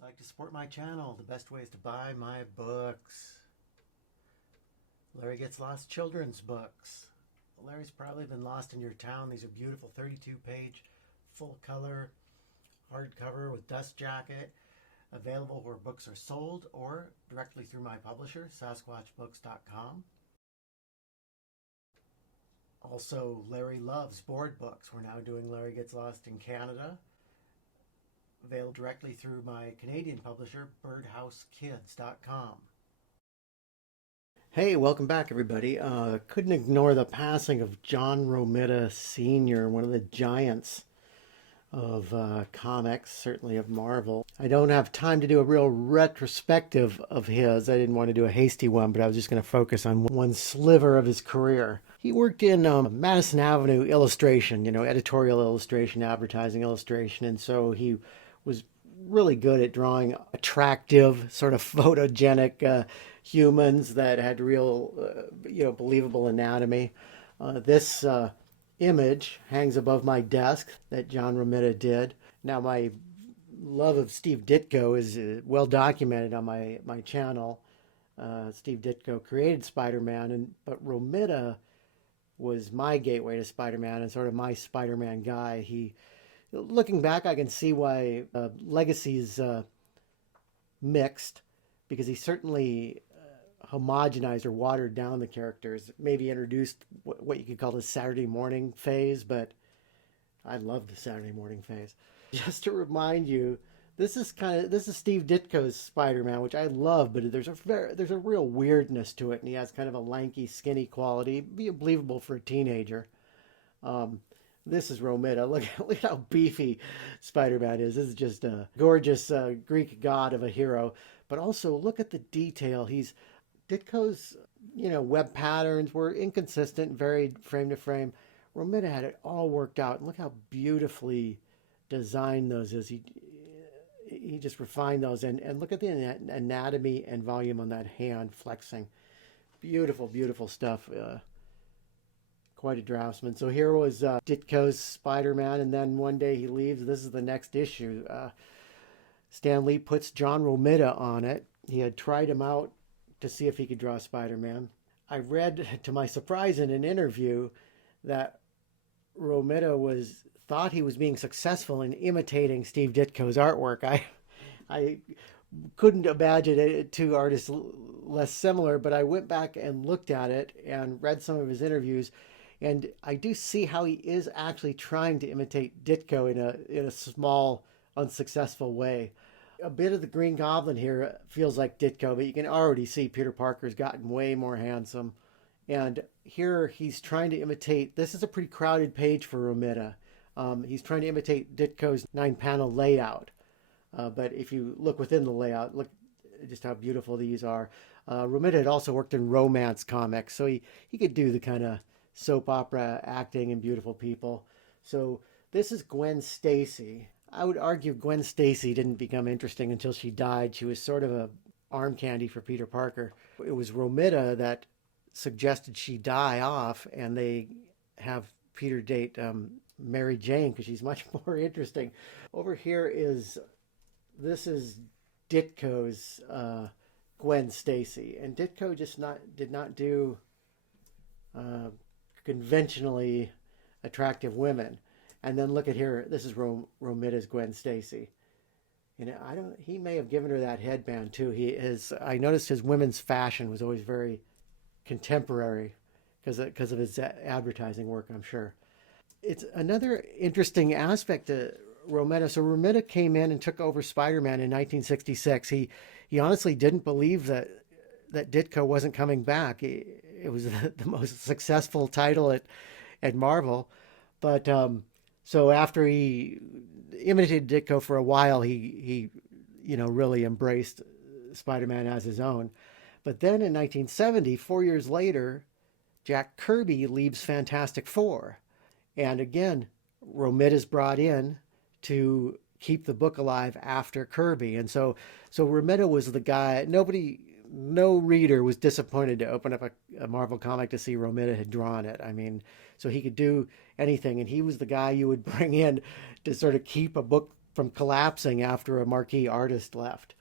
you'd like to support my channel, the best way is to buy my books. Larry Gets Lost children's books. Larry's Probably Been Lost in Your Town. These are beautiful 32-page, full color, hardcover with dust jacket. Available where books are sold or directly through my publisher, sasquatchbooks.com. Also, Larry Loves board books. We're now doing Larry Gets Lost in Canada. Available directly through my Canadian publisher, birdhousekids.com. Hey, welcome back, everybody. Couldn't ignore the passing of John Romita Sr., one of the giants of comics, certainly of Marvel. I don't have time to do a real retrospective of his. I didn't want to do a hasty one, but I was just going to focus on one sliver of his career. He worked in Madison Avenue illustration, editorial illustration, advertising illustration, and so he was really good at drawing attractive, sort of photogenic humans that had real, believable anatomy. This image hangs above my desk that John Romita did. Now, my love of Steve Ditko is well documented on my channel. Steve Ditko created Spider-Man, but Romita was my gateway to Spider-Man and sort of my Spider-Man guy. Looking back, I can see why legacy's mixed, because he certainly homogenized or watered down the characters, maybe introduced what you could call the Saturday morning phase, but I love the Saturday morning phase. Just to remind you, this is Steve Ditko's Spider-Man, which I love, but there's a real weirdness to it, and he has kind of a lanky, skinny quality, be believable for a teenager. This is Romita. Look at how beefy Spider-Man is. This is just a gorgeous Greek god of a hero. But also look at the detail. Ditko's, web patterns were inconsistent, varied frame to frame. Romita had it all worked out. And look how beautifully designed those is. He just refined those. And look at the anatomy and volume on that hand flexing. Beautiful, beautiful stuff. Quite a draftsman. So here was Ditko's Spider-Man, and then one day he leaves. This is the next issue. Stan Lee puts John Romita on it. He had tried him out to see if he could draw Spider-Man. I read, to my surprise, in an interview that Romita thought he was being successful in imitating Steve Ditko's artwork. I couldn't imagine two artists less similar, but I went back and looked at it and read some of his interviews. And I do see how he is actually trying to imitate Ditko in a small, unsuccessful way. A bit of the Green Goblin here feels like Ditko, but you can already see Peter Parker's gotten way more handsome. And here he's trying to imitate, this is a pretty crowded page for Romita. He's trying to imitate Ditko's 9-panel layout. But if you look within the layout, look just how beautiful these are. Romita had also worked in romance comics, so he could do the kind of soap opera acting and beautiful people. So this is Gwen Stacy. I would argue Gwen Stacy didn't become interesting until she died. She was sort of a arm candy for Peter Parker. It was Romita that suggested she die off, and they have Peter date Mary Jane because she's much more interesting. Over here this is Ditko's Gwen Stacy, and Ditko did not do conventionally attractive women. And then look at here, this is Romita's Gwen Stacy. He may have given her that headband too. I noticed his women's fashion was always very contemporary because of his advertising work, I'm sure. It's another interesting aspect to Romita. So Romita came in and took over Spider-Man in 1966. He honestly didn't believe that Ditko wasn't coming back. It was the most successful title at Marvel. But so after he imitated Ditko for a while, he really embraced Spider-Man as his own. But then in 1970, 4 years later, Jack Kirby leaves Fantastic Four. And again, Romita's brought in to keep the book alive after Kirby. And so Romita was the guy, no reader was disappointed to open up a Marvel comic to see Romita had drawn it. I mean, so he could do anything, and he was the guy you would bring in to sort of keep a book from collapsing after a marquee artist left.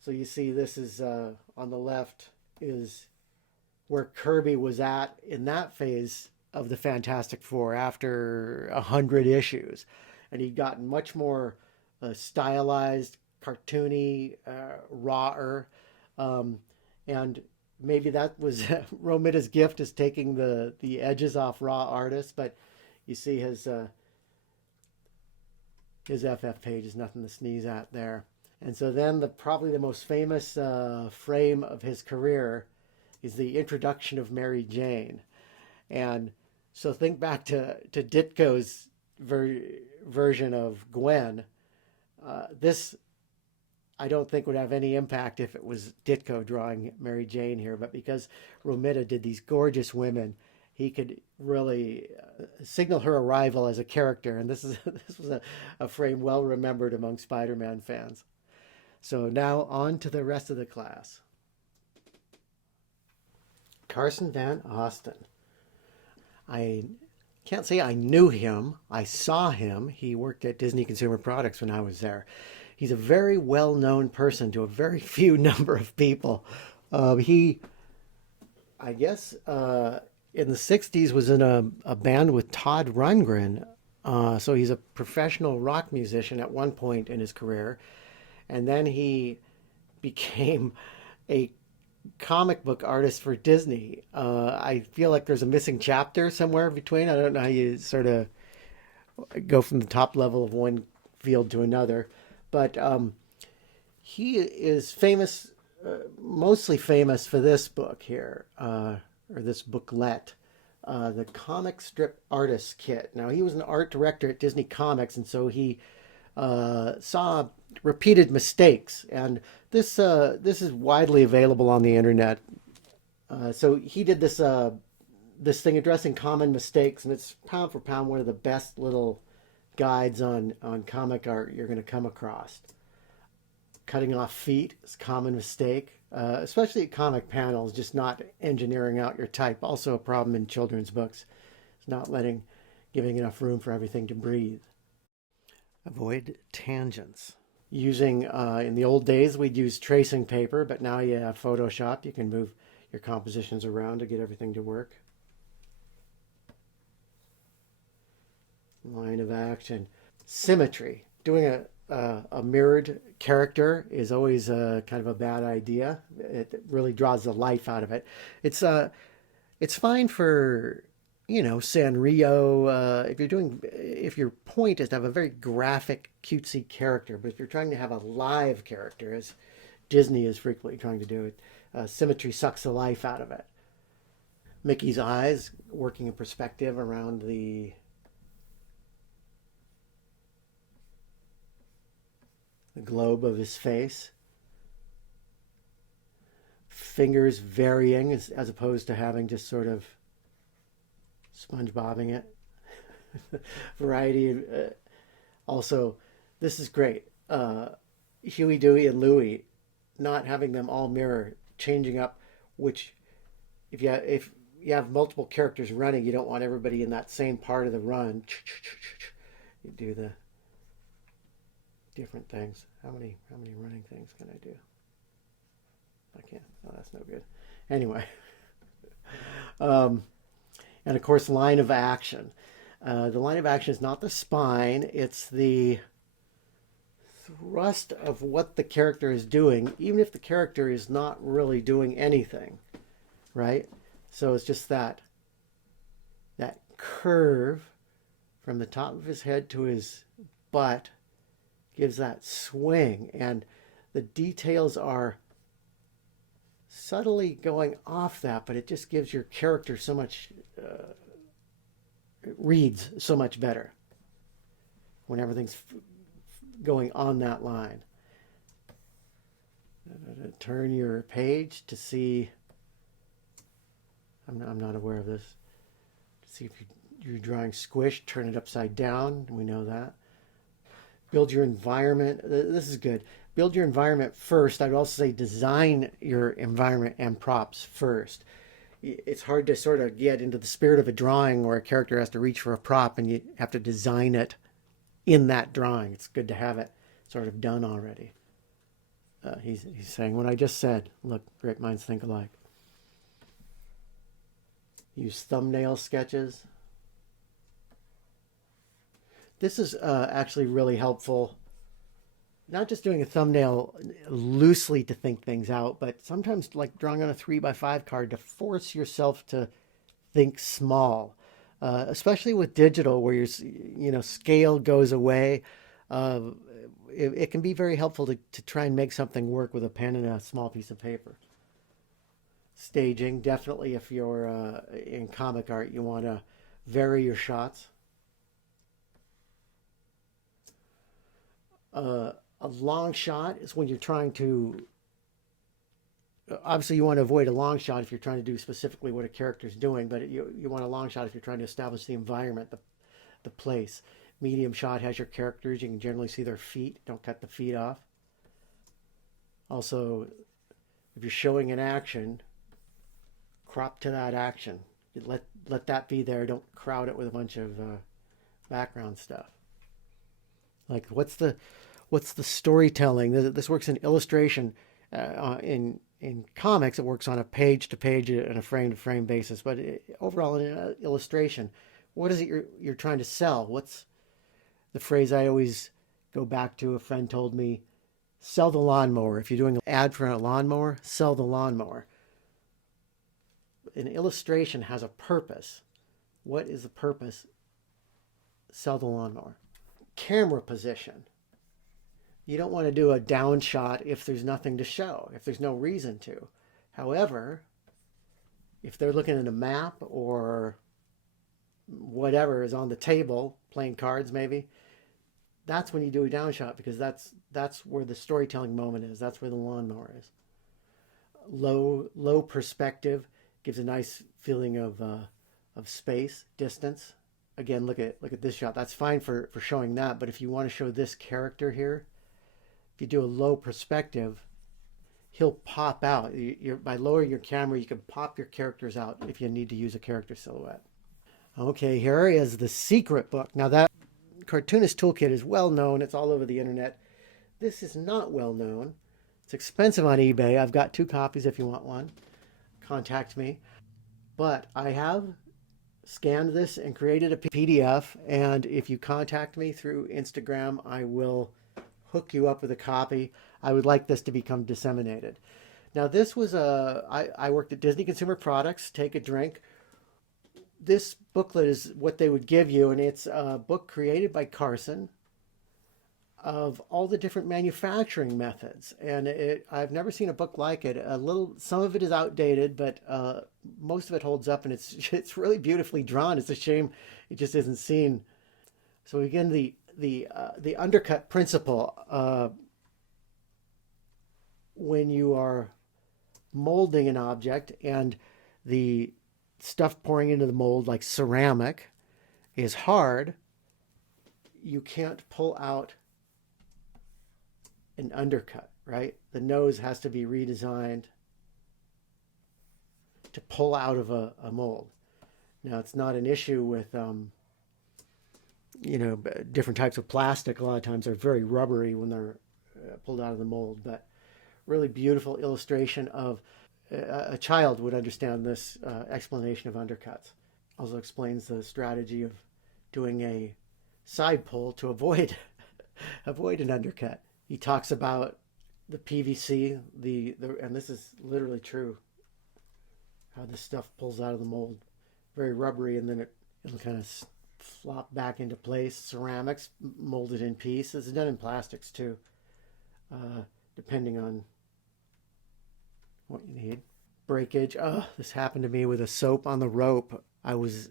So you see, this is on the left is where Kirby was at in that phase of the Fantastic Four after 100 issues, and he'd gotten much more stylized, cartoony, rawer, and maybe that was Romita's gift, is taking the edges off raw artists. But you see his FF page is nothing to sneeze at there. And so then probably the most famous frame of his career is the introduction of Mary Jane. And so think back to Ditko's version of Gwen. This, I don't think, would have any impact if it was Ditko drawing Mary Jane here. But because Romita did these gorgeous women, he could really signal her arrival as a character. And this was a frame well remembered among Spider-Man fans. So now on to the rest of the class. Carson Van Osten. I can't say I knew him. I saw him. He worked at Disney Consumer Products when I was there. He's a very well-known person to a very few number of people. He, I guess, in the 60s was in a band with Todd Rundgren. So he's a professional rock musician at one point in his career. And then he became a comic book artist for Disney. I feel like there's a missing chapter somewhere between. I don't know how you sort of go from the top level of one field to another. But he is famous, mostly famous for this book here, or this booklet, the Comic Strip Artist Kit. Now, he was an art director at Disney Comics, and so he saw repeated mistakes, and this is widely available on the internet. So he did this thing addressing common mistakes, and it's pound for pound one of the best little guides on comic art you're going to come across. Cutting off feet is a common mistake, especially at comic panels, just not engineering out your type. Also a problem in children's books. It's not giving enough room for everything to breathe. Avoid tangents. Using, in the old days, we'd use tracing paper, but now you have Photoshop. You can move your compositions around to get everything to work. Line of action. Symmetry. Doing a mirrored character is always kind of a bad idea. It really draws the life out of it. It's fine for, Sanrio. If your point is to have a very graphic, cutesy character, but if you're trying to have a live character, as Disney is frequently trying to do it, symmetry sucks the life out of it. Mickey's eyes, working in perspective around the globe of his face. Fingers varying as opposed to having just sort of SpongeBobbing it. Variety. Also, this is great. Huey, Dewey, and Louie, not having them all mirror, changing up, which if you have multiple characters running, you don't want everybody in that same part of the run. You do the different things. How many running things can I do? I can't. Oh, that's no good. Anyway. And of course, line of action. The line of action is not the spine. It's the thrust of what the character is doing, even if the character is not really doing anything, right? So it's just that curve from the top of his head to his butt gives that swing, and the details are subtly going off that, but it just gives your character so much, it reads so much better when everything's going on that line. Turn your page to see, I'm not aware of this, to see if you're drawing squish, turn it upside down, we know that. Build your environment. This is good. Build your environment first. I'd also say design your environment and props first. It's hard to sort of get into the spirit of a drawing where a character has to reach for a prop and you have to design it in that drawing. It's good to have it sort of done already. He's saying what I just said. Look, great minds think alike. Use thumbnail sketches. This is actually really helpful. Not just doing a thumbnail loosely to think things out, but sometimes like drawing on a 3x5 card to force yourself to think small, especially with digital where your scale goes away. Uh, it can be very helpful to try and make something work with a pen and a small piece of paper. Staging, definitely if you're in comic art, you want to vary your shots. A long shot is when you're trying to, obviously you want to avoid a long shot if you're trying to do specifically what a character is doing, but you want a long shot if you're trying to establish the environment, the place. Medium shot has your characters. You can generally see their feet. Don't cut the feet off. Also, if you're showing an action, crop to that action. Let that be there. Don't crowd it with a bunch of background stuff. Like what's the storytelling? This works in illustration. In comics, it works on a page to page and a frame to frame basis. But overall, in an illustration, what is it you're trying to sell? What's the phrase I always go back to? A friend told me, "Sell the lawnmower." If you're doing an ad for a lawnmower, sell the lawnmower. An illustration has a purpose. What is the purpose? Sell the lawnmower. Camera position. You don't want to do a down shot if there's nothing to show, if there's no reason to. However, if they're looking at a map or whatever is on the table, playing cards maybe, that's when you do a down shot because that's where the storytelling moment is. That's where the lawnmower is. Low perspective gives a nice feeling of space, distance. Again, look at this shot. That's fine for showing that, but if you want to show this character here, if you do a low perspective, he'll pop out. By lowering your camera, you can pop your characters out if you need to use a character silhouette. Okay, here is The Secret Book. Now that cartoonist toolkit is well known. It's all over the internet. This is not well known. It's expensive on eBay. I've got 2 copies if you want one. Contact me. But I have scanned this and created a PDF, and if you contact me through Instagram, I will hook you up with a copy. I would like this to become disseminated. Now this was I worked at Disney Consumer Products, Take a Drink. This booklet is what they would give you, and it's a book created by Carson of all the different manufacturing methods. And I've never seen a book like it. Some of it is outdated, but most of it holds up, and it's really beautifully drawn. It's a shame it just isn't seen. So again, the undercut principle. When you are molding an object and the stuff pouring into the mold, like ceramic, is hard, you can't pull out an undercut, right? The nose has to be redesigned to pull out of a mold. Now, it's not an issue with, different types of plastic. A lot of times they're very rubbery when they're pulled out of the mold, but really beautiful illustration of a child would understand this explanation of undercuts. Also explains the strategy of doing a side pull to avoid an undercut. He talks about the PVC, and this is literally true, how this stuff pulls out of the mold. Very rubbery, and then it'll kind of flop back into place. Ceramics, molded in pieces. It's done in plastics too, depending on what you need. Breakage. Oh, this happened to me with a soap on the rope. I was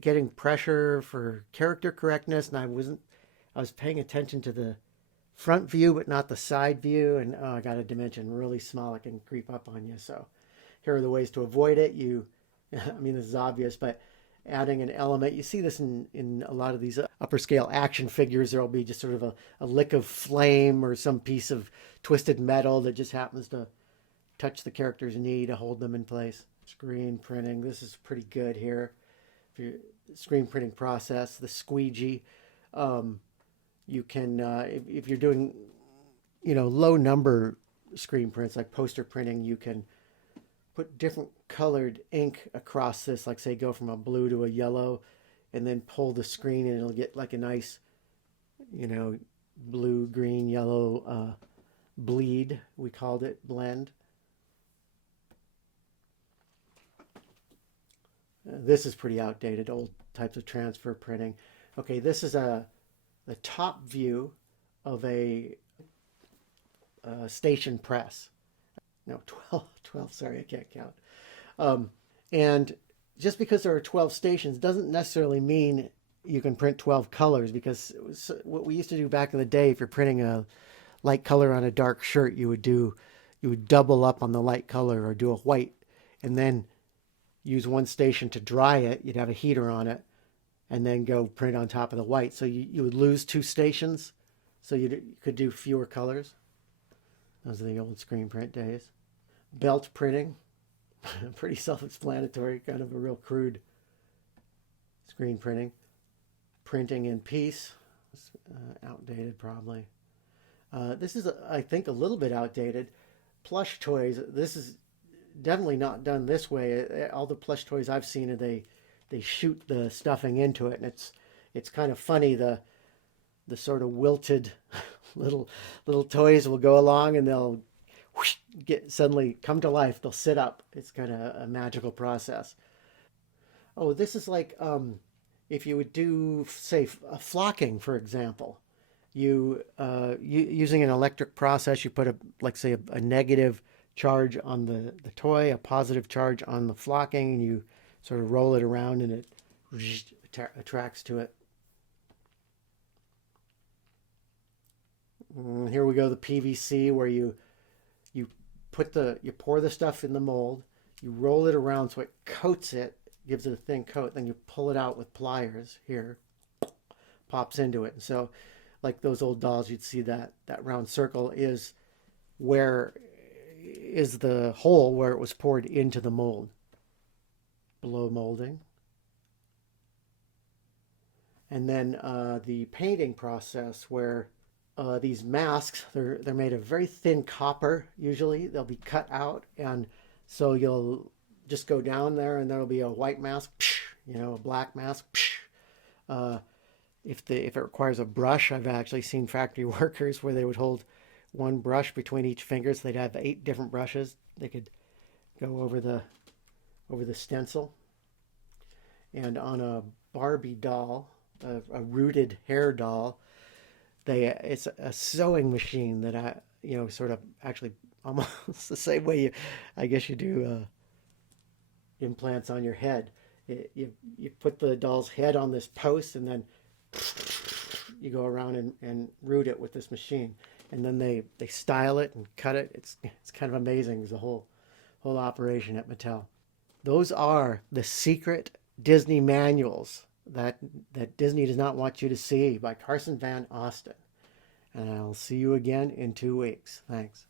getting pressure for character correctness, and I was paying attention to the front view but not the side view, and I got a dimension really small. It can creep up on you. So here are the ways to avoid it. This is obvious, but adding an element, you see this in a lot of these upper scale action figures. There'll be just sort of a lick of flame or some piece of twisted metal that just happens to touch the character's knee to hold them in place. Screen printing, this is pretty good here. Screen printing process, the squeegee. You can, if you're doing, low number screen prints like poster printing, you can put different colored ink across this, like say go from a blue to a yellow, and then pull the screen and it'll get like a nice, you know, blue, green, yellow bleed. We called it blend. This is pretty outdated, old types of transfer printing. Okay, this is the top view of a station press. No, 12, sorry, I can't count. And just because there are 12 stations doesn't necessarily mean you can print 12 colors, because what we used to do back in the day, if you're printing a light color on a dark shirt, you would double up on the light color or do a white and then use one station to dry it. You'd have a heater on it and then go print on top of the white. So you would lose two stations, so you could do fewer colors. Those are the old screen print days. Belt printing, pretty self-explanatory, kind of a real crude screen printing. Printing in piece, outdated probably. This is, I think, a little bit outdated. Plush toys, this is definitely not done this way. All the plush toys I've seen, they shoot the stuffing into it, and it's kind of funny. The sort of wilted little toys will go along and they'll whoosh, suddenly come to life. They'll sit up. It's kind of a magical process. Oh, this is like if you would do, say, a flocking, for example. Using an electric process, you put like say a negative charge on the toy, a positive charge on the flocking, and you sort of roll it around and it attracts to it. Here we go, the PVC, where you pour the stuff in the mold, you roll it around so it coats it, gives it a thin coat, then you pull it out with pliers here, pops into it. And so like those old dolls, you'd see that round circle is the hole where it was poured into the mold. Blow molding. And then the painting process, where these masks, they're made of very thin copper. Usually they'll be cut out, and so you'll just go down there and there'll be a white mask, a black mask. If it requires a brush, I've actually seen factory workers where they would hold one brush between each finger, so they'd have 8 different brushes. They could go over the stencil. And on a Barbie doll, a rooted hair doll, it's a sewing machine that sort of actually almost the same way I guess you do implants on your head. You put the doll's head on this post, and then you go around and root it with this machine, and then they style it and cut it. It's kind of amazing. There's a whole operation at Mattel. Those are the secret Disney manuals that Disney does not want you to see, by Carson Van Osten. And I'll see you again in 2 weeks. Thanks.